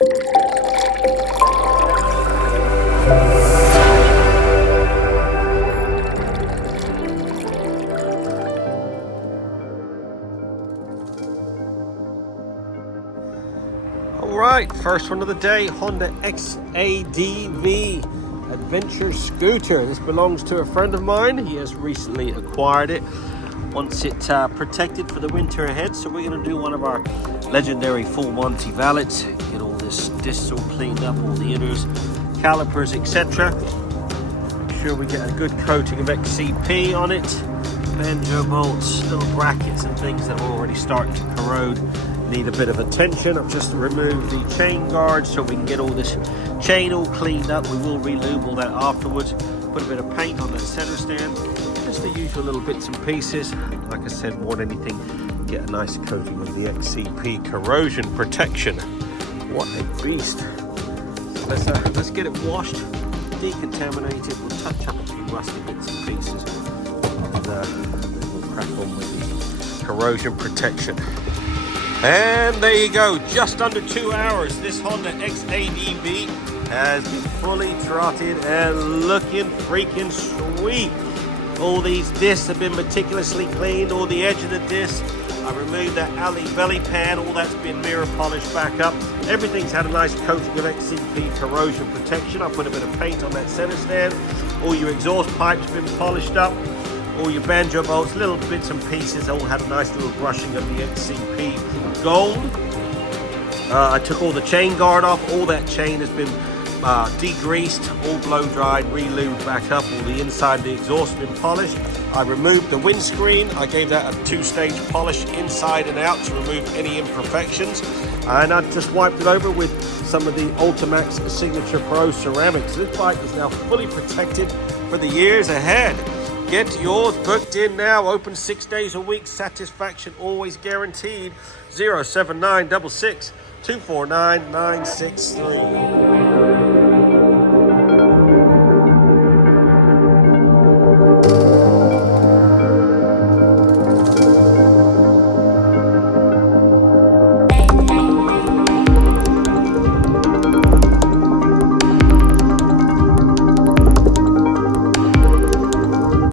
Alright, first one of the day, Honda Xadv adventure scooter. This belongs to a friend of mine. He has recently acquired it. Wants it protected for the winter ahead, so we're going to do one of our legendary full Monty valets. Get all this disc all cleaned up, all the inners, calipers, etc. Make sure we get a good coating of XCP on it. Banjo bolts, little brackets and things that are already starting to corrode need a bit of attention. I've just removed the chain guard so we can get all this chain all cleaned up. We will re-lube all that afterwards. Put a bit of paint on that center stand. Just the usual little bits and pieces. Like I said, more than anything, get a nice coating of the XCP corrosion protection. What a beast. So let's get it washed, decontaminate it. We'll touch up a few rusty bits and pieces, and then we'll crack on with the corrosion protection. And there you go, just under 2 hours, this Honda Xadv has been fully trotted and looking freaking sweet. All these discs have been meticulously cleaned, all the edge of the disc. I removed that alley belly pan, all that's been mirror polished back up. Everything's had a nice coating of XCP corrosion protection. I put a bit of paint on that center stand. All your exhaust pipes been polished up. All your banjo bolts, little bits and pieces, all had a nice little brushing of the XCP gold. I took all the chain guard off. All that chain has been degreased, all blow dried, re-lubed back up. All the inside of the exhaust has been polished. I removed the windscreen. I gave that a 2-stage polish inside and out to remove any imperfections. And I just wiped it over with some of the Ultimax Signature Pro ceramics. This bike is now fully protected for the years ahead. Get yours booked in now. Open 6 days a week. Satisfaction always guaranteed. 07966 249 963.